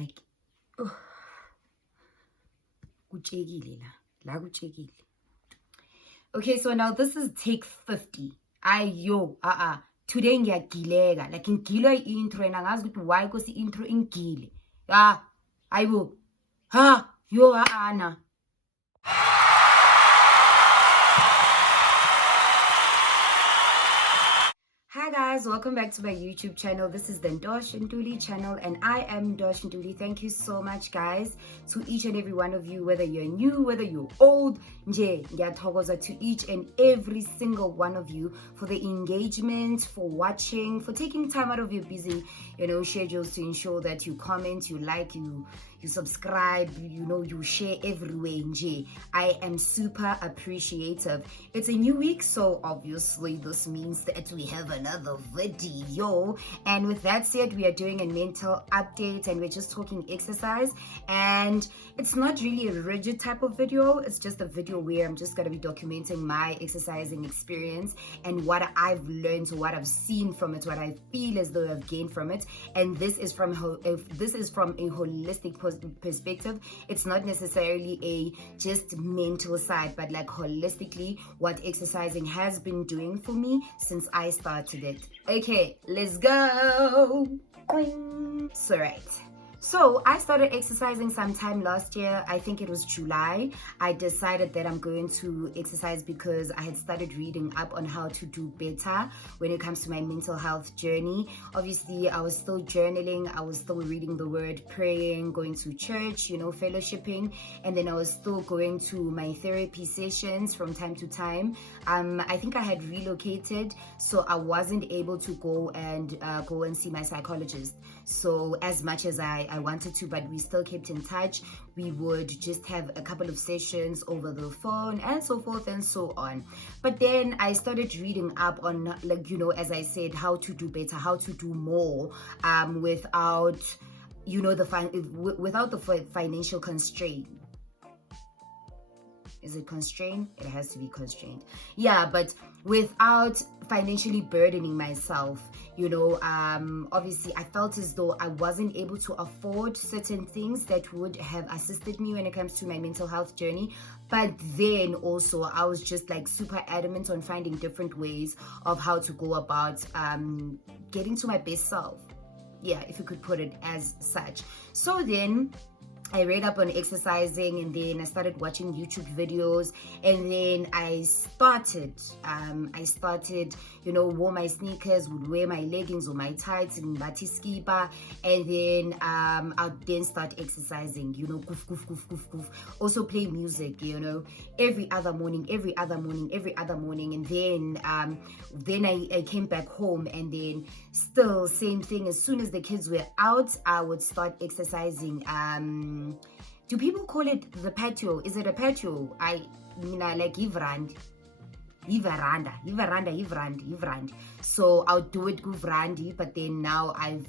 Like, oh, kutshekile la kutshekile. Okay, so now this is take 50. Today ngiyagileka, like ngigilwa intro and angazi ukuthi why kosi intro ingile. Ayibo. Ana. Hi guys, welcome back to my YouTube channel. This is the Ntosh channel and I am Ntosh. Thank you so much guys, to each and every one of you, whether you're new, whether you're old, to each and every single one of you for the engagement, for watching, for taking time out of your busy, schedules to ensure that you comment, you like, you subscribe, you share everywhere. I am super appreciative. It's a new week, so obviously this means that we have another video. And with that said, we are doing a mental update and we're just talking exercise. And it's not really a rigid type of video. It's just a video where I'm just going to be documenting my exercising experience and what I've learned, what I've seen from it, what I feel as though I've gained from it. And this is from a holistic perspective. It's not necessarily a just mental side, but like holistically what exercising has been doing for me since I started it. Okay, let's go. So right, so I started exercising sometime last year. I think it was July. I decided that I'm going to exercise because I had started reading up on how to do better when it comes to my mental health journey. Obviously, I was still journaling. I was still reading the word, praying, going to church, fellowshipping. And then I was still going to my therapy sessions from time to time. I think I had relocated, so I wasn't able to go and see my psychologist. So as much as I wanted to, but we still kept in touch. We would just have a couple of sessions over the phone and so forth and so on. But then I started reading up on, as I said, how to do better, how to do more, without, without the financial constraint. Is it constrained? It has to be constrained. Yeah, but without financially burdening myself, obviously I felt as though I wasn't able to afford certain things that would have assisted me when it comes to my mental health journey. But then also I was just like super adamant on finding different ways of how to go about getting to my best self. Yeah, if you could put it as such. So then I read up on exercising, and then I started watching YouTube videos, and then I started, wore my sneakers, would wear my leggings or my tights and batiskiba, and then I'd then start exercising, goof, goof, goof, goof, goof. Also play music, every other morning, and then I came back home, and then still same thing. As soon as the kids were out, I would start exercising. Do people call it the patio? Is it a patio? Like Ivrand. So I'll do it Guvrandi, but then now I've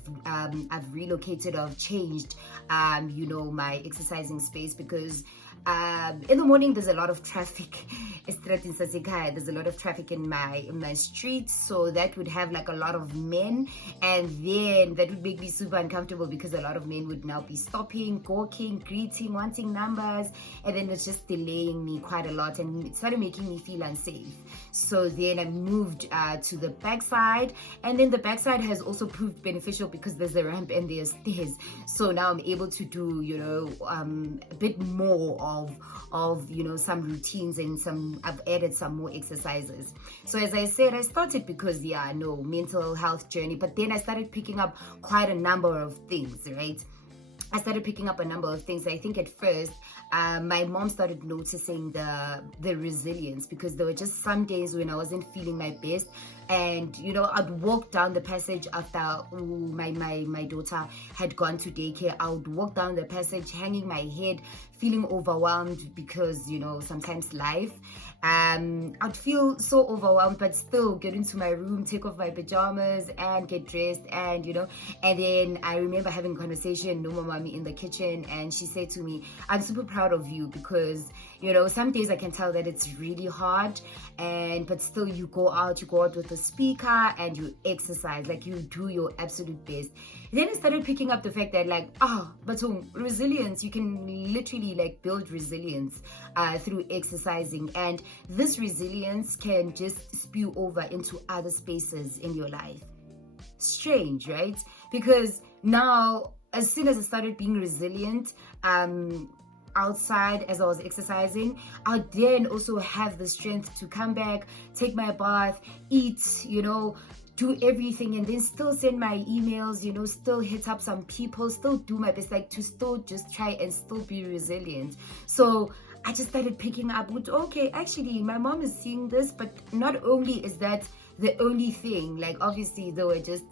relocated, I've changed my exercising space, because in the morning there's a lot of traffic. There's a lot of traffic in my street, so that would have like a lot of men, and then that would make me super uncomfortable because a lot of men would now be stopping, gawking, greeting, wanting numbers, and then it's just delaying me quite a lot, and it started making me feel unsafe. So then I moved to the backside, and then the backside has also proved beneficial because there's a ramp and there's stairs. So now I'm able to do a bit more of some routines, and I've added some more exercises. So as I said, I started because mental health journey, but then I started picking up quite a number of things, right? I started picking up a number of things. I think at first, my mom started noticing the resilience, because there were just some days when I wasn't feeling my best, and I'd walk down the passage after my daughter had gone to daycare. I would walk down the passage hanging my head, feeling overwhelmed, because sometimes life, I'd feel so overwhelmed, but still get into my room, take off my pajamas and get dressed, and and then I remember having a conversation with mommy in the kitchen, and she said to me, I'm super proud of you, because some days I can tell that it's really hard, but still you go out with a speaker and you exercise, like you do your absolute best. Then I started picking up the fact that like, but resilience, you can literally like build resilience through exercising, and this resilience can just spew over into other spaces in your life. Strange, right? Because now, as soon as I started being resilient, outside as I was exercising, I then also have the strength to come back, take my bath, eat, do everything, and then still send my emails, still hit up some people, still do my best, like to still just try and still be resilient. So I just started picking up with, okay, actually my mom is seeing this, but not only is that the only thing, like obviously there were just,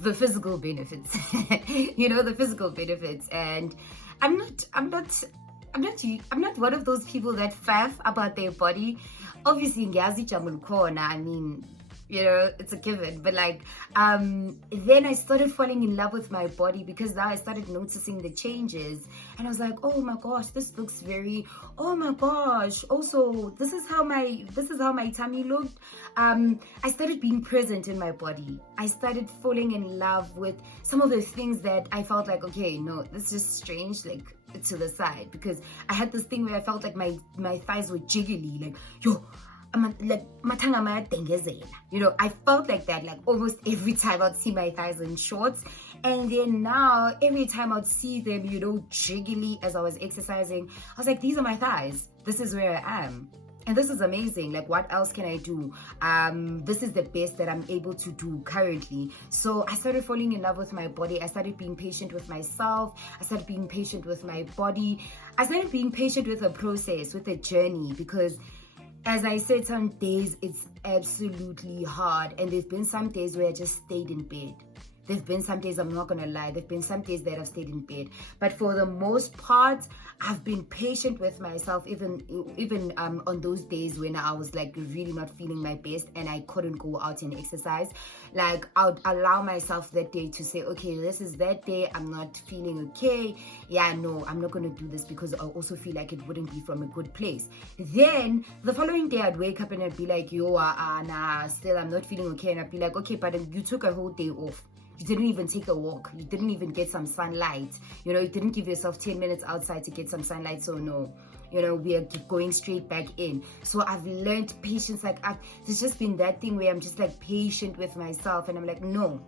the physical benefits, the physical benefits. And I'm not one of those people that faff about their body. Obviously, I mean, it's a given. But like, then I started falling in love with my body, because now I started noticing the changes, and I was like, oh my gosh, this looks oh my gosh. Also, this is how my tummy looked. I started being present in my body. I started falling in love with some of the things that I felt like, okay, no, this is strange, like to the side, because I had this thing where I felt like my thighs were jiggly, like, like I felt like that, like almost every time I'd see my thighs in shorts. And then now every time I'd see them, jiggly as I was exercising, I was like, these are my thighs, this is where I am, and this is amazing. Like, what else can I do? This is the best that I'm able to do currently. So I started falling in love with my body. I started being patient with myself. I started being patient with my body. I started being patient with the process, with the journey, because as I said, some days it's absolutely hard, and there's been some days where I just stayed in bed. There've been some days, I'm not gonna lie, there've been some days that I've stayed in bed, but for the most part, I've been patient with myself, even on those days when I was like really not feeling my best and I couldn't go out and exercise. Like, I would allow myself that day to say, okay, this is that day, I'm not feeling okay. Yeah, no, I'm not gonna do this, because I also feel like it wouldn't be from a good place. Then the following day, I'd wake up and I'd be like, yo, nah, still I'm not feeling okay, and I'd be like, okay, but you took a whole day off. You didn't even take a walk. You didn't even get some sunlight. You didn't give yourself 10 minutes outside to get some sunlight. So no, we are going straight back in. So I've learned patience. Like, there's just been that thing where I'm just like patient with myself, and I'm like, no,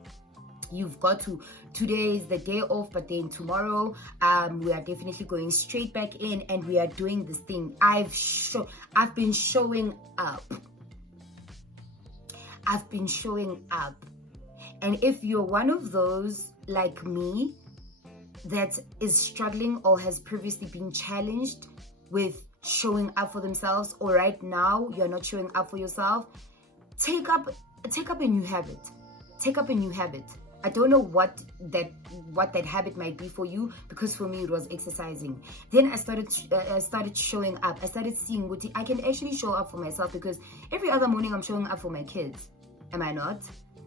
you've got to, today is the day off, but then tomorrow we are definitely going straight back in, and we are doing this thing. I've been showing up. I've been showing up. And if you're one of those like me that is struggling or has previously been challenged with showing up for themselves, or right now you're not showing up for yourself, take up a new habit. Take up a new habit. I don't know what that habit might be for you, because for me it was exercising. Then I started showing up. I started seeing what I can actually show up for myself, because every other morning I'm showing up for my kids. Am I not?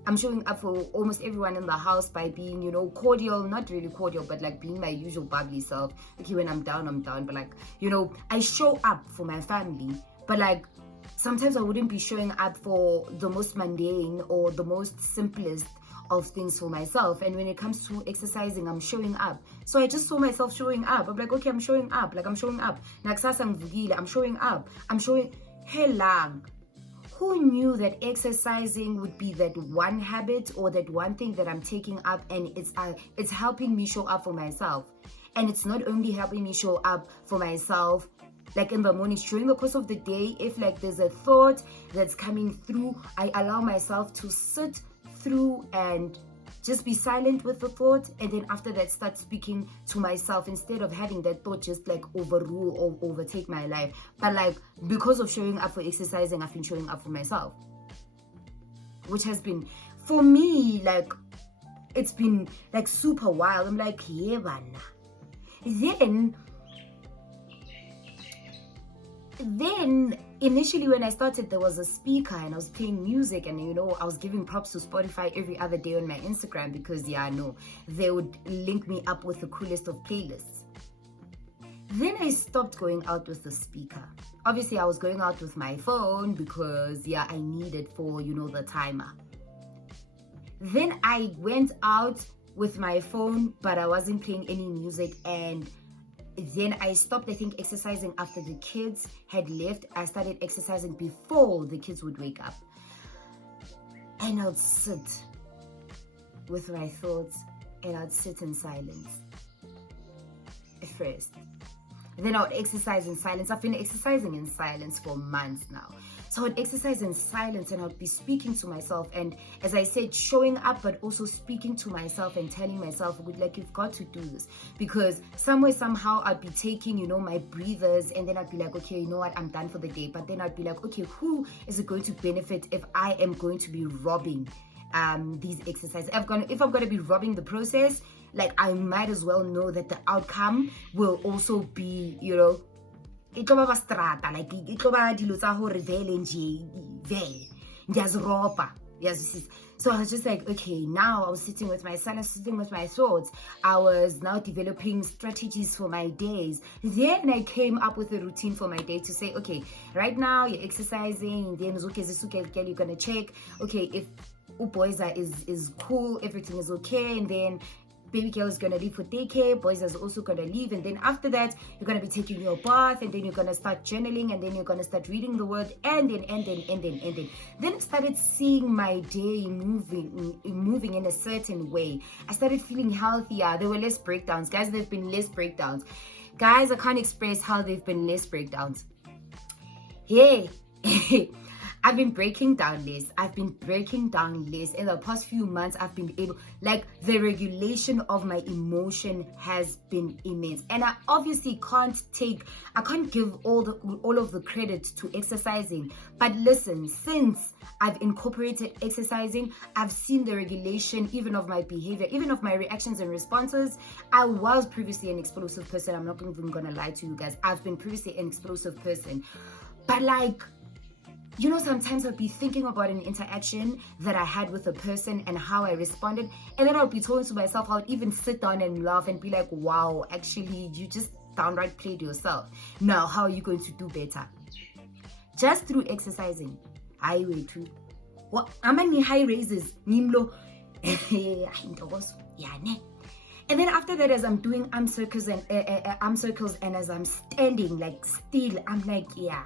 I'm showing up for almost everyone in the house by being, cordial, not really cordial, but like being my usual bubbly self. Okay, when I'm down, I'm down. But like, I show up for my family. But like, sometimes I wouldn't be showing up for the most mundane or the most simplest of things for myself. And when it comes to exercising, I'm showing up. So I just saw myself showing up. I'm like, okay, I'm showing up. Like, I'm showing up. I'm showing up. I'm showing. Hey, lang. Who knew that exercising would be that one habit or that one thing that I'm taking up, and it's helping me show up for myself. And it's not only helping me show up for myself, like in the mornings, during the course of the day, if like there's a thought that's coming through, I allow myself to sit through and just be silent with the thought, and then after that start speaking to myself, instead of having that thought just like overrule or overtake my life. But like, because of showing up for exercising, I've been showing up for myself, which has been, for me, like, it's been like super wild. I'm like, yeah, then initially when I started, there was a speaker and I was playing music, and I was giving props to Spotify every other day on my Instagram, because they would link me up with the coolest of playlists. Then I stopped going out with the speaker. Obviously, I was going out with my phone because, yeah, I need it for, the timer. Then I went out with my phone, but I wasn't playing any music. And then I stopped, I think, exercising after the kids had left. I started exercising before the kids would wake up. And I'd sit with my thoughts and I'd sit in silence at first. Then I would exercise in silence. I've been exercising in silence for months now. So I would exercise in silence and I would be speaking to myself. And as I said, showing up, but also speaking to myself and telling myself, like, you've got to do this. Because somewhere, somehow, I'd be taking, my breathers, and then I'd be like, okay, you know what, I'm done for the day. But then I'd be like, okay, who is it going to benefit if I am going to be robbing these exercises? If I'm going to be robbing the process, like, I might as well know that the outcome will also be, it tlo ba strata, like it tlo ba dilo tsa hore vele nje vele ngiyaziropa. So I was just like, okay, now I was sitting with myself, sitting with my thoughts. I was now developing strategies for my days. Then I came up with a routine for my day to say, okay, right now you're exercising, then you're gonna check, okay, if Uboyza is cool, everything is okay, and then baby girl is gonna leave for daycare, boys is also gonna leave, and then after that you're gonna be taking your bath, and then you're gonna start journaling, and then you're gonna start reading the word, and then I started seeing my day moving in a certain way. I started feeling healthier. There were less breakdowns, guys. There've been less breakdowns, guys. I can't express how there've been less breakdowns. Hey. I've been breaking down less. In the past few months. I've been able, like, the regulation of my emotion has been immense. And I obviously can't give all of the credit to exercising. But listen, since I've incorporated exercising, I've seen the regulation even of my behavior, even of my reactions and responses. I was previously an explosive person. I'm not even gonna lie to you guys. I've been previously an explosive person. But like, sometimes I'd be thinking about an interaction that I had with a person and how I responded. And then I would be talking to myself. I would even sit down and laugh and be like, wow, actually, you just downright played yourself. Now, how are you going to do better? Just through exercising. Highway too. What? How many high raises? Nimlo. And then after that, as I'm doing arm circles and as I'm standing, like, still, I'm like, yeah,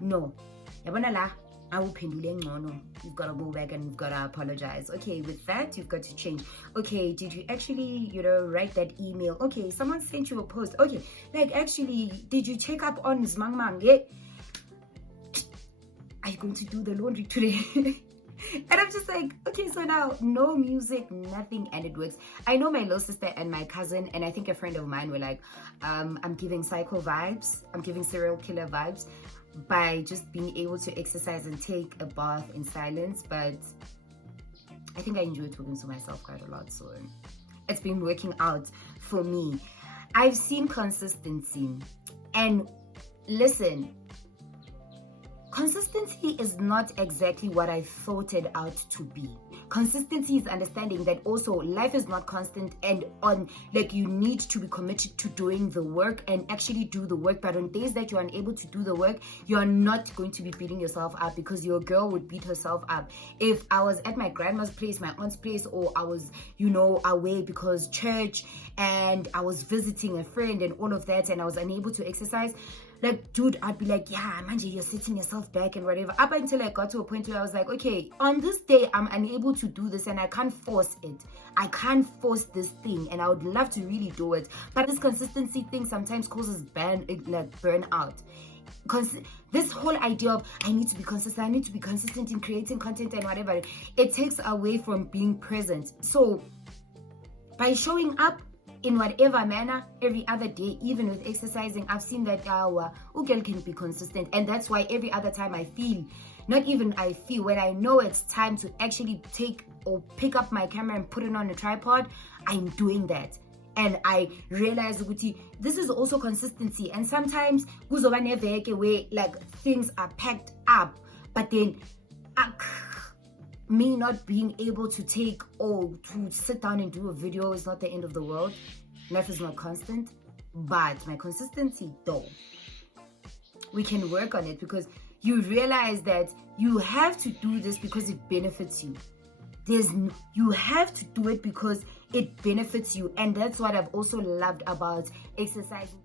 no. You've got to go back and you've got to apologize. Okay, with that, you've got to change. Okay, did you actually, write that email? Okay, someone sent you a post. Okay, like, actually, did you check up on Zmang? Yeah. Are you going to do the laundry today? And I'm just like, okay, so now no music, nothing, and it works. I know my little sister and my cousin, and I think a friend of mine were like, I'm giving psycho vibes. I'm giving serial killer vibes by just being able to exercise and take a bath in silence. But I think I enjoy talking to myself quite a lot, so it's been working out for me. I've seen consistency, and listen, consistency is not exactly what I thought it out to be. Consistency is understanding that also life is not constant, and you need to be committed to doing the work and actually do the work. But on days that you're unable to do the work, you're not going to be beating yourself up, because your girl would beat herself up. If I was at my grandma's place, my aunt's place, or I was, away because church, and I was visiting a friend and all of that, and I was unable to exercise, like, dude, I'd be like, yeah, Manje, you're setting yourself back and whatever. Up until I got to a point where I was like, okay, on this day, I'm unable to do this and I can't force it. I can't force this thing, and I would love to really do it. But this consistency thing sometimes causes burnout. This whole idea of I need to be consistent in creating content and whatever, it takes away from being present. So by showing up in whatever manner every other day, even with exercising, I've seen that girl can be consistent. And that's why every other time when I know it's time to actually take or pick up my camera and put it on a tripod, I'm doing that. And I realize this is also consistency. And sometimes where like things are packed up, but then me not being able to to sit down and do a video is not the end of the world. Life is not constant. but my consistency, though, we can work on it, because you realize that you have to do this because it benefits you. You have to do it because it benefits you, and that's what I've also loved about exercising.